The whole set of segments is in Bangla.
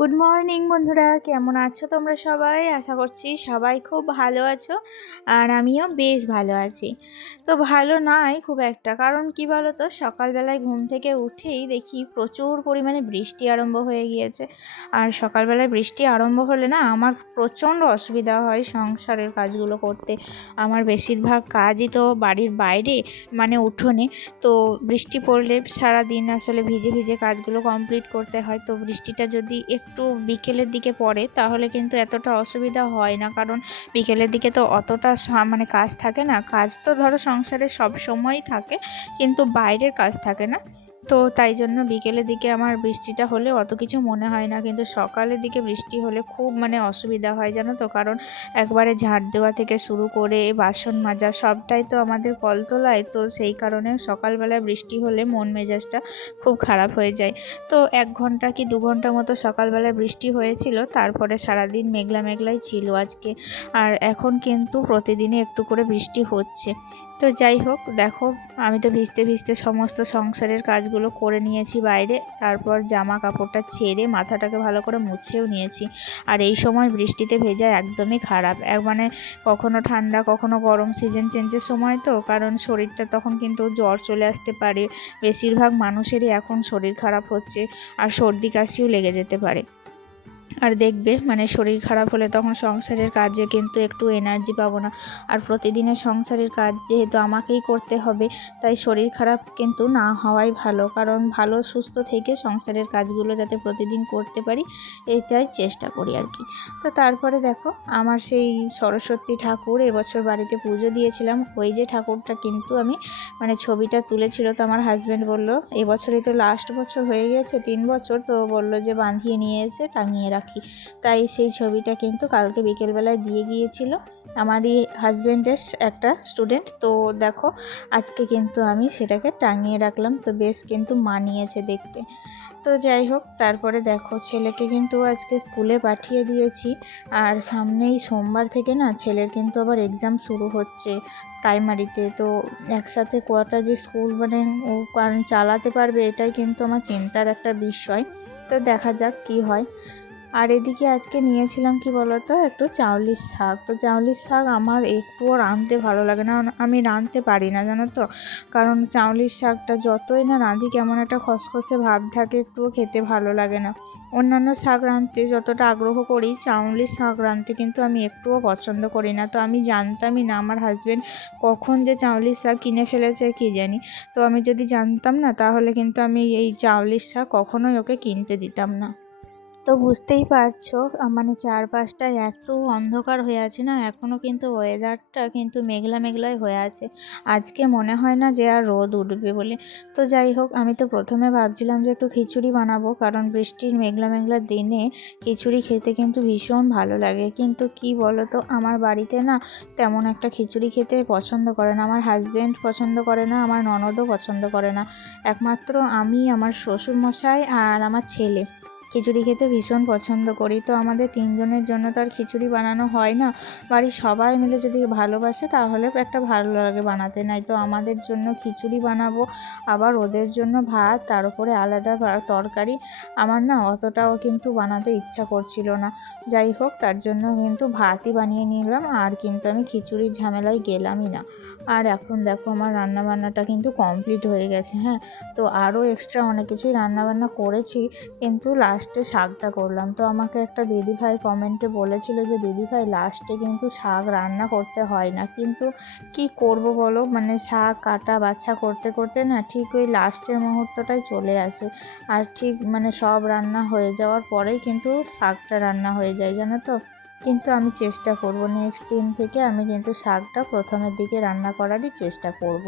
গুড মর্নিং বন্ধুরা, কেমন আছো তোমরা সবাই? আশা করছি সবাই খুব ভালো আছো, আর আমিও বেশ ভালো আছি। তো ভালো নাই খুব একটা, কারণ কি বলো তো, সকালবেলায় ঘুম থেকে উঠেই দেখি প্রচুর পরিমাণে বৃষ্টি আরম্ভ হয়ে গিয়েছে। আর সকালবেলায় বৃষ্টি আরম্ভ হলে না আমার প্রচণ্ড অসুবিধা হয় সংসারের কাজগুলো করতে। আমার বেশিরভাগ কাজই তো বাড়ির বাইরে, মানে উঠোনে। তো বৃষ্টি পড়লে সারাদিন আসলে ভিজে ভিজে কাজগুলো কমপ্লিট করতে হয়। তো বৃষ্টিটা যদি একটু বিকেলের দিকে পড়ে তাহলে কিন্তু এতটা অসুবিধা হয় না, কারণ বিকেলের দিকে তো অতটা মানে কাজ থাকে না। কাজ তো ধরো সংসারে সব সময়ই থাকে, কিন্তু বাইরের কাজ থাকে না। তো তাই জন্য বিকেলের দিকে আমার বৃষ্টিটা হলে অত কিছু মনে হয় না, কিন্তু সকালের দিকে বৃষ্টি হলে খুব মানে অসুবিধা হয় জানো তো। কারণ একবারে ঝাড় দেওয়া থেকে শুরু করে বাসন মাজা সবটাই তো আমাদের কলতলায়, তো সেই কারণে সকালবেলায় বৃষ্টি হলে মন মেজাজটা খুব খারাপ হয়ে যায়। তো 1 ঘন্টা কি 2 ঘন্টা মতো সকালবেলায় বৃষ্টি হয়েছিল, তারপরে সারাদিন মেঘলা মেঘলাই ছিল আজকে। আর এখন কিন্তু প্রতিদিনই একটু করে বৃষ্টি হচ্ছে। তো যাই হোক, দেখো আমি তো ভিজতে ভিজতে সমস্ত সংসারের কাজগুলো করে নিয়েছি বাইরে, তারপর জামা কাপড়টা ছেড়ে মাথাটাকে ভালো করে মুছেও নিয়েছি। আর এই সময় বৃষ্টিতে ভেজা একদমই খারাপ, মানে কখনো ঠান্ডা কখনো গরম, সিজন চেঞ্জের সময় তো, কারণ শরীরটা তখন কিন্তু জ্বর চলে আসতে পারে। বেশিরভাগ মানুষেরই এখন শরীর খারাপ হচ্ছে, আর সর্দি কাশিও লেগে যেতে পারে। আর দেখবে মানে শরীর খারাপ হলে তখন সংসারের কাজে কিন্তু একটু এনার্জি পাবো না। আর প্রতিদিনের সংসারের কাজ যেহেতু আমাকেই করতে হবে, তাই শরীর খারাপ কিন্তু না হওয়াই ভালো, কারণ ভালো সুস্থ থেকে সংসারের কাজগুলো যাতে প্রতিদিন করতে পারি, এটাই চেষ্টা করি আর কি। তো তারপরে দেখো আমার সেই সরস্বতী ঠাকুর এবছর বাড়িতে পুজো দিয়েছিলাম। ওই যে ঠাকুরটা কিন্তু আমি মানে ছবিটা তুলেছিল, তো আমার হাজব্যান্ড বললো এবছরই তো লাস্ট বছর হয়ে গেছে 3 বছর, তো বললো যে বাঁধিয়ে নিয়ে এসে টাঙিয়ে রাখি। তাই সেই ছবিটা কিন্তু কালকে বিকেলবেলায় দিয়ে গিয়েছিল আমারই হাজব্যান্ডের একটা স্টুডেন্ট। তো দেখো আজকে কিন্তু আমি সেটাকে টাঙিয়ে রাখলাম, তো বেশ কিন্তু মানিয়েছে দেখতে। তো যাই হোক, তারপরে দেখো ছেলেকে কিন্তু আজকে স্কুলে পাঠিয়ে দিয়েছি। আর সামনেই সোমবার থেকে না ছেলের কিন্তু আবার এক্সাম শুরু হচ্ছে প্রাইমারিতে। তো একসাথে কটা যে স্কুল মানে ও কারণ চালাতে পারবে, এটাই কিন্তু আমার চিন্তার একটা বিষয়। তো দেখা যাক কি হয়। আর এদিকে আজকে নিয়েছিলাম কি বলতো, একটু চাউলির শাক। তো চাউলির শাক আমার একটুও রাঁধতে ভালো লাগে না, আমি রাঁধতে পারি না জানো তো। কারণ চাউলির শাকটা যতই না রাঁধি কেমন একটা খসখসে ভাব থাকে, একটুও খেতে ভালো লাগে না। অন্যান্য শাক রাঁধতে যতটা আগ্রহ করি, চাউলির শাক রাঁধতে কিন্তু আমি একটুও পছন্দ করি না। তো আমি জানতামই না আমার হাজব্যান্ড কখন যে চাউলির শাক কিনে ফেলেছে কি জানি। তো আমি যদি জানতাম না তাহলে কিন্তু আমি এই চাউলির শাক কখনোই ওকে কিনতে দিতাম না। তো বুঝতেই পারছো মানে চারপাশটা এত অন্ধকার হয়ে আছে না, এখনও কিন্তু ওয়েদারটা কিন্তু মেঘলা মেঘলাই হয়ে আছে। আজকে মনে হয় না যে আর রোদ উঠবে বলে। তো যাই হোক, আমি তো প্রথমে ভাবছিলাম যে একটু খিচুড়ি বানাবো, কারণ বৃষ্টির মেঘলা মেঘলা দিনে খিচুড়ি খেতে কিন্তু ভীষণ ভালো লাগে। কিন্তু কি বলো তো, আমার বাড়িতে না তেমন একটা খিচুড়ি খেতে পছন্দ করে না। আমার হাজব্যান্ড পছন্দ করে না, আমার ননদও পছন্দ করে না। একমাত্র আমি, আমার শ্বশুরমশাই আর আমার ছেলে খিচুড়ি খেতে ভীষণ পছন্দ করি। তো আমাদের 3 জনের জন্য তো আর খিচুড়ি বানানো হয় না। বাড়ির সবাই মিলে যদি ভালোবাসে তাহলে একটা ভালো লাগে বানাতে, নাই তো আমাদের জন্য খিচুড়ি বানাবো, আবার ওদের জন্য ভাত, তার উপরে আলাদা তরকারি। আমার না অতটাও কিন্তু বানাতে ইচ্ছা করছিল না। যাই হোক, তার জন্য কিন্তু ভাতই বানিয়ে নিলাম, আর কিন্তু আমি খিচুড়ির ঝামেলায় গেলামই না। আর এখন দেখো আমার রান্নাবান্নাটা কিন্তু কমপ্লিট হয়ে গেছে। হ্যাঁ, তো আরও এক্সট্রা অনেক কিছুই রান্নাবান্না করেছি, কিন্তু লাস্টে শাকটা করলাম। তো আমাকে একটা দিদিভাই কমেন্টে বলেছিল যে দিদিভাই লাস্টে কিন্তু শাক রান্না করতে হয় না, কিন্তু কি করব বলো, মানে শাক কাটা বাছা করতে করতে না ঠিক ওই লাস্টের মুহূর্তটাই চলে আসে। আর ঠিক মানে সব রান্না হয়ে যাওয়ার পরেই কিন্তু শাকটা রান্না হয়ে যায় জানো তো। কিন্তু আমি চেষ্টা করব নেক্সট দিন থেকে আমি কিন্তু শাকটা প্রথমের দিকে রান্না করারই চেষ্টা করব।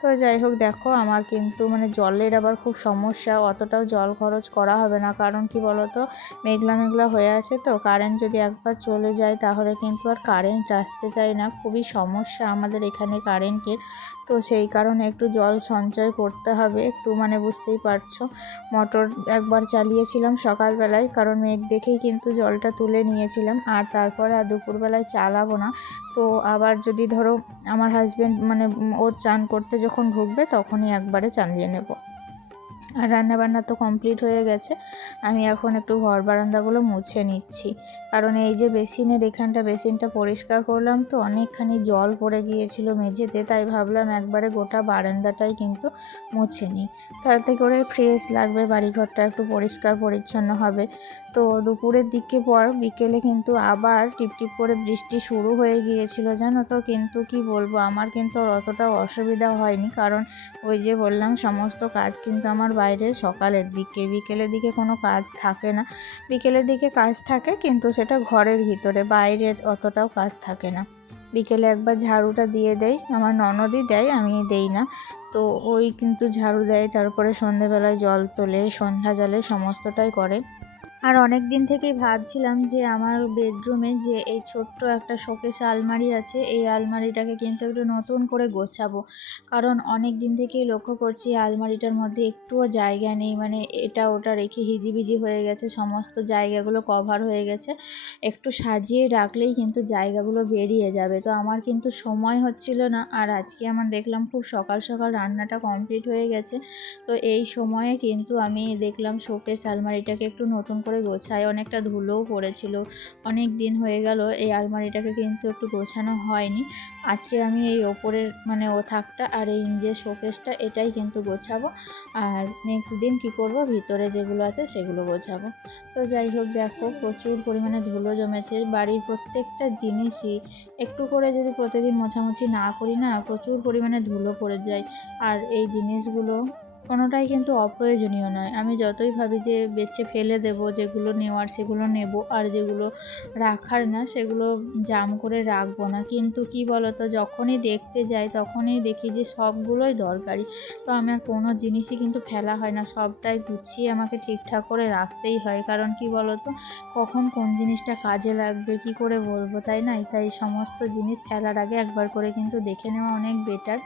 তো যাই হোক, দেখো আমার কিন্তু মানে জলের আবার খুব সমস্যা, অতটাও জল খরচ করা হবে না, কারণ কি বলো তো মেঘলা মেঘলা হয়ে আছে, তো কারেন্ট যদি একবার চলে যায় তাহলে কিন্তু আর কারেন্ট আসতে চায় না। খুবই সমস্যা আমাদের এখানে কারেন্টের। তো সেই কারণে একটু জল সঞ্চয় করতে হবে একটু, মানে বুঝতেই পারছো। মোটর একবার চালিয়েছিলাম সকালবেলায়, কারণ মেঘ দেখেই কিন্তু জলটা তুলে নিয়েছিলাম, আর তারপরে আর দুপুরবেলায় চালাবো না। তো আবার যদি ধরো আমার হাজব্যান্ড মানে ও চান করতে যখন ঢুকবে তখনই একবারে চালিয়ে নেব। আর রান্নাবান্না তো কমপ্লিট হয়ে গেছে। আমি এখন একটু ঘর বারান্দাগুলো মুছে নিচ্ছি, কারণ এই যে বেসিনটা পরিষ্কার করলাম তো অনেকখানি জল পড়ে গিয়েছিল মেঝেতে, তাই ভাবলাম একবারে গোটা বারান্দাটাই কিন্তু মুছে নিই, তাতে করে ফ্রেশ লাগবে, বাড়িঘরটা একটু পরিষ্কার পরিচ্ছন্ন হবে। তো দুপুরের দিকে পর বিকেলে কিন্তু আবার টিপটিপ করে বৃষ্টি শুরু হয়ে গিয়েছিল জানো তো, কিন্তু কি বলবো, আমার কিন্তু অতটাও অসুবিধা হয়নি, কারণ ওই যে বললাম সমস্ত কাজ কিন্তু আমার বাইরে সকালের দিকে, বিকেলের দিকে কোনো কাজ থাকে না। বিকেলের দিকে কাজ থাকে কিন্তু সেটা ঘরের ভিতরে, বাইরে অতটাও কাজ থাকে না। বিকেলে একবার ঝাড়ুটা দিয়ে দেয়, আমার ননদই দেয়, আমি দেই না। তো ওই কিন্তু ঝাড়ু দেয়, তারপরে সন্ধেবেলায় জল তোলে, সন্ধ্যা জলে সমস্তটাই করে। আর অনেক দিন থেকেই ভাবছিলাম যে আমার বেডরুমে যে এই ছোট্ট একটা শোকেস আলমারি আছে, এই আলমারিটাকে কিন্তু একটু নতুন করে গোছাবো, কারণ অনেক দিন থেকেই লক্ষ্য করছি আলমারিটার মধ্যে একটুও জায়গা নেই, মানে এটা ওটা রেখে হিজিবিজি হয়ে গেছে, সমস্ত জায়গাগুলো কভার হয়ে গেছে। একটু সাজিয়ে রাখলেই কিন্তু জায়গাগুলো বেরিয়ে যাবে, তো আমার কিন্তু সময় হচ্ছিল না। আর আজকে আমার দেখলাম খুব সকাল সকাল রান্নাটা কমপ্লিট হয়ে গেছে, তো এই সময়ে কিন্তু আমি দেখলাম শোকেস আলমারিটাকে একটু নতুন করে গোছাই, অনেকটা ধুলোও পড়েছিল, অনেক দিন হয়ে গেল এই আলমারিটাকে কিন্তু একটু গোছানো হয়নি। আজকে আমি এই ওপরের মানে ও থাকটা আর এই যে শোকেসটা এটাই কিন্তু গোছাবো, আর নেক্সট দিন কি করব, ভিতরে যেগুলো আছে সেগুলো গোছাবো। তো যাই হোক, দেখো প্রচুর পরিমাণে ধুলো জমেছে, বাড়ির প্রত্যেকটা জিনিসই একটু করে যদি প্রতিদিন মোছামুছি না করি না, প্রচুর পরিমাণে ধুলো পড়ে যায়। আর এই জিনিসগুলো কোনোটাই কিন্তু অপ্রয়োজনীয় নয়, আমি যতই ভাবি যে বেছে ফেলে দেব, যেগুলো নেওয়ার সেগুলো নেব, আর যেগুলো রাখার না সেগুলো জাম করে রাখবো না, কিন্তু কি বলতো, যখনই দেখতে যাই তখনই দেখি যে সবগুলোই দরকারি, তো আমার কোনো জিনিসই কিন্তু ফেলা হয় না, সবটাই গুছিয়ে আমাকে ঠিকঠাক করে রাখতেই হয়, কারণ কি বলতো, কখন কোন জিনিসটা কাজে লাগবে কি করে বলবো, তাই না? তাই সমস্ত জিনিস ফেলার আগে একবার করে কিন্তু দেখে নেওয়া অনেক বেটার।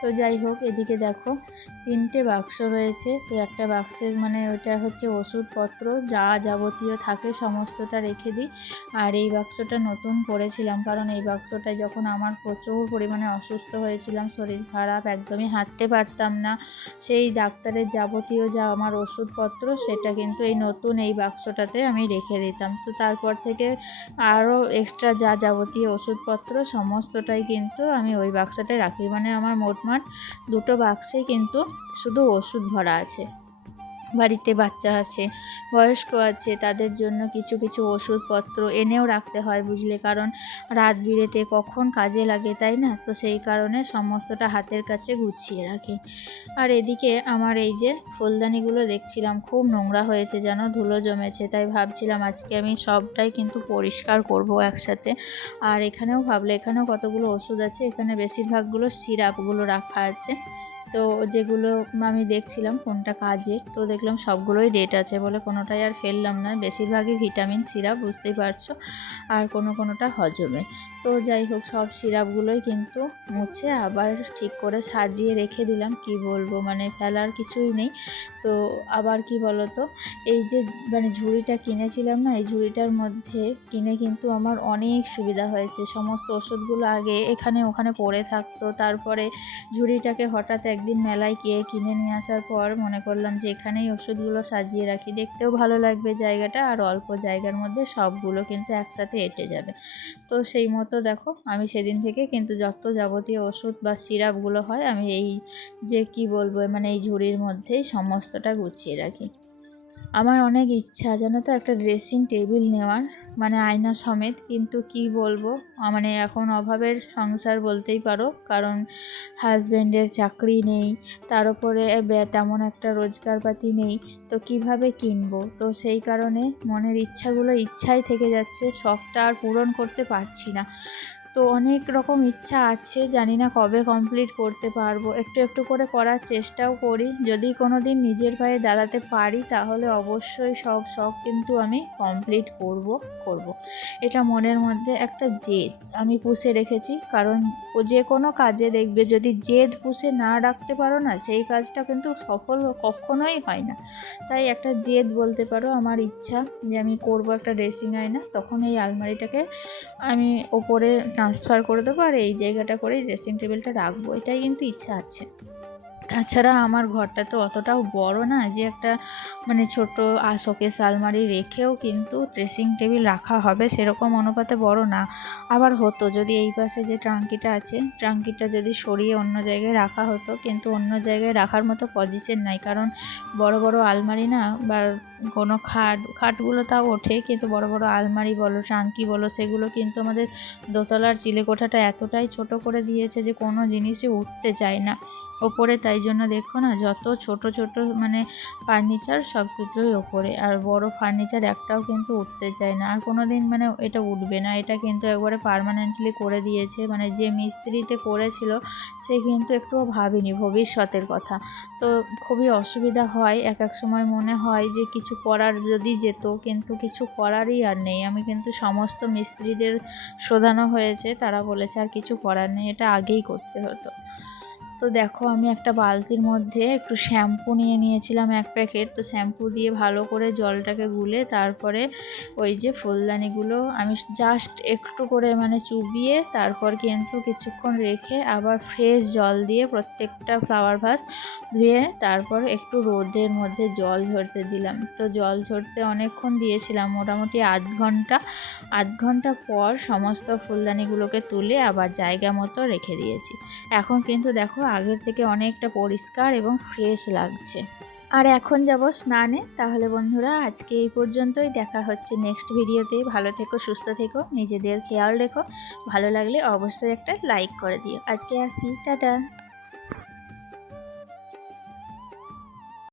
তো যাই হোক, এদিকে দেখো 3টে বাক্স রয়েছে, তো একটা বাক্সের মানে ওটা হচ্ছে ওষুধপত্র, যা যাবতীয় থাকে সমস্তটা রেখে দিই। আর এই বাক্সটা নতুন করেছিলাম, কারণ এই বাক্সটায় যখন আমার প্রচুর পরিমাণে অসুস্থ হয়েছিলাম, শরীর খারাপ, একদমই হাঁটতে পারতাম না, সেই ডাক্তারের যাবতীয় যা আমার ওষুধপত্র সেটা কিন্তু এই নতুন এই বাক্সটাতে আমি রেখে দিতাম। তো তারপর থেকে আরও এক্সট্রা যা যাবতীয় ওষুধপত্র সমস্তটাই কিন্তু আমি ওই বাক্সটায় রাখি, মানে আমার মোটমাট 2টো বাক্সে কিন্তু শুধু ওষুধ ভরা আছে। বাড়িতে বাচ্চা আছে, বয়স্ক আছে, তাদের জন্য কিছু কিছু ওষুধপত্র এনেও রাখতে হয় বুঝলে, কারণ রাত বিরেতে কখন কাজে লাগে, তাই না? তো সেই কারণে সমস্তটা হাতের কাছে গুছিয়ে রাখি। আর এদিকে আমার এই যে ফুলদানিগুলো দেখছিলাম খুব নোংরা হয়েছে, যেন ধুলো জমেছে, তাই ভাবছিলাম আজকে আমি সবটাই কিন্তু পরিষ্কার করব একসাথে। আর এখানেও এখানেও কতগুলো ওষুধ আছে, এখানে বেশিরভাগগুলো সিরাপগুলো রাখা আছে, তো যেগুলো আমি দেখছিলাম কোনটা কাজের, তো দেখলাম সবগুলোই ডেট আছে বলে কোনোটাই আর ফেললাম না, বেশিরভাগই ভিটামিন সিরাপ বুঝতেই পারছো, আর কোনোটা হজমের। তো যাই হোক, সব সিরাপগুলোই কিন্তু মুছে আবার ঠিক করে সাজিয়ে রেখে দিলাম, কি বলবো, মানে ফেলার কিছুই নেই। তো আবার কি বলতো, এই যে মানে ঝুড়িটা কিনেছিলাম না, এই ঝুড়িটার মধ্যে কিনে কিন্তু আমার অনেক সুবিধা হয়েছে, সমস্ত ওষুধগুলো আগে এখানে ওখানে পড়ে থাকতো, তারপরে ঝুড়িটাকে হঠাৎ একদিন মেলায় গিয়ে কিনে নিয়ে আসার পর মনে করলাম যে এখানেই ওষুধগুলো সাজিয়ে রাখি, দেখতেও ভালো লাগবে জায়গাটা, আর অল্প জায়গার মধ্যে সবগুলো কিন্তু একসাথে এঁটে যাবে। তো সেই মতো দেখো, আমি সেদিন থেকে কিন্তু যত যাবতীয় ওষুধ বা সিরাপগুলো হয় আমি এই যে কি বলবো, মানে এই ঝুড়ির মধ্যেই সমস্তটা গুছিয়ে রাখি। আমার অনেক ইচ্ছা জানো তো একটা ড্রেসিং টেবিল নেওয়ার, মানে আয়না সমেত, কিন্তু কি বলবো, মানে এখন অভাবের সংসার বলতেই পারো, কারণ হাজব্যান্ডের চাকরি নেই, তার উপরে তেমন একটা রোজগারপাতি নেই, তো কিভাবে কিনবো, তো সেই কারণে মনের ইচ্ছাগুলো ইচ্ছাই থেকে যাচ্ছে, শখটা আর পূরণ করতে পারছি না। তো অনেক রকম ইচ্ছা আছে, জানি না কবে কমপ্লিট করতে পারবো, একটু একটু করে করার চেষ্টাও করি, যদি কোনো দিন নিজের পায়ে দাঁড়াতে পারি তাহলে অবশ্যই সব শখ কিন্তু আমি কমপ্লিট করব। এটা মনের মধ্যে একটা জেদ আমি পুষে রেখেছি, কারণ যে কোনো কাজে দেখবে যদি জেদ পুষে না রাখতে পারো না, সেই কাজটা কিন্তু সফল কখনোই হয় না। তাই একটা জেদ বলতে পারো, আমার ইচ্ছা যে আমি করব একটা ড্রেসিং আয়না, তখন এই আলমারিটাকে আমি ওপরে ট্রান্সফার করে দেবো, আর এই জায়গাটা করে ড্রেসিং টেবিলটা রাখবো, এটাই কিন্তু ইচ্ছা আছে। তাছাড়া আমার ঘরটা তো অতটাও বড় না যে একটা মানে ছোট শোকেস আলমারি রেখেও কিন্তু ড্রেসিং টেবিল রাখা হবে, সেরকম অনুপাতে বড় না। আবার হতো যদি এই পাশে যে ট্রাঙ্কিটা আছে, ট্রাঙ্কিটা যদি সরিয়ে অন্য জায়গায় রাখা হতো, কিন্তু অন্য জায়গায় রাখার মতো পজিশন নাই, কারণ বড় বড় আলমারি না, বা কোনো খাটগুলো তাও ওঠে, কিন্তু বড় বড় আলমারি বলো ট্রাঙ্কি বলো সেগুলো কিন্তু আমাদের দোতলার চিলেকোঠাটা এতটাই ছোট করে দিয়েছে যে কোনো জিনিসই উঠতে চায় না ওপরে। তাই জন্য দেখো না, যত ছোট ছোট মানে ফার্নিচার সব কিছুই ওপরে, আর বড় ফার্নিচার একটাও কিন্তু উঠতে চায় না, আর কোনো দিন মানে এটা উঠবে না। এটা কিন্তু একবারে পার্মানেন্টলি করে দিয়েছে, মানে যে মিস্ত্রিতে করেছিল সে কিন্তু একটুও ভাবেনি ভবিষ্যতের কথা। তো খুবই অসুবিধা হয়, এক এক সময় মনে হয় যে কিছু করার যদি যেত, কিন্তু কিছু করারই আর নেই। আমি কিন্তু সমস্ত মিস্ত্রিদের শোধানো হয়েছে, তারা বলেছে আর কিছু করার নেই, এটা আগেই করতে হতো। তো দেখো আমি একটা বালতির মধ্যে একটু শ্যাম্পু নিয়ে নিয়েছিলাম 1 প্যাকেট। তো শ্যাম্পু দিয়ে ভালো করে জলটাকে গুলে তারপরে ওই যে ফুলদানিগুলো আমি জাস্ট একটু করে মানে চুবিয়ে তারপর কিন্তু কিছুক্ষণ রেখে আবার ফ্রেশ জল দিয়ে প্রত্যেকটা ফ্লাওয়ার ভাস ধুয়ে তারপর একটু রোদের মধ্যে জল ঝরতে দিলাম। তো জল ঝরতে অনেকক্ষণ দিয়েছিলাম, মোটামুটি আধ ঘন্টা পর সমস্ত ফুলদানিগুলোকে তুলে আবার জায়গা মতো রেখে দিয়েছি। এখন কিন্তু দেখো আগের থেকে অনেকটা পরিষ্কার এবং ফ্রেশ লাগছে। আর এখন যাব স্নানে। তাহলে বন্ধুরা আজকে এই পর্যন্তই, দেখা হচ্ছে নেক্সট ভিডিওতে। ভালো থেকো, সুস্থ থেকো, নিজেদের খেয়াল রেখো। ভালো লাগলে অবশ্যই একটা লাইক করে দিও। আজকে আসি, টাটা।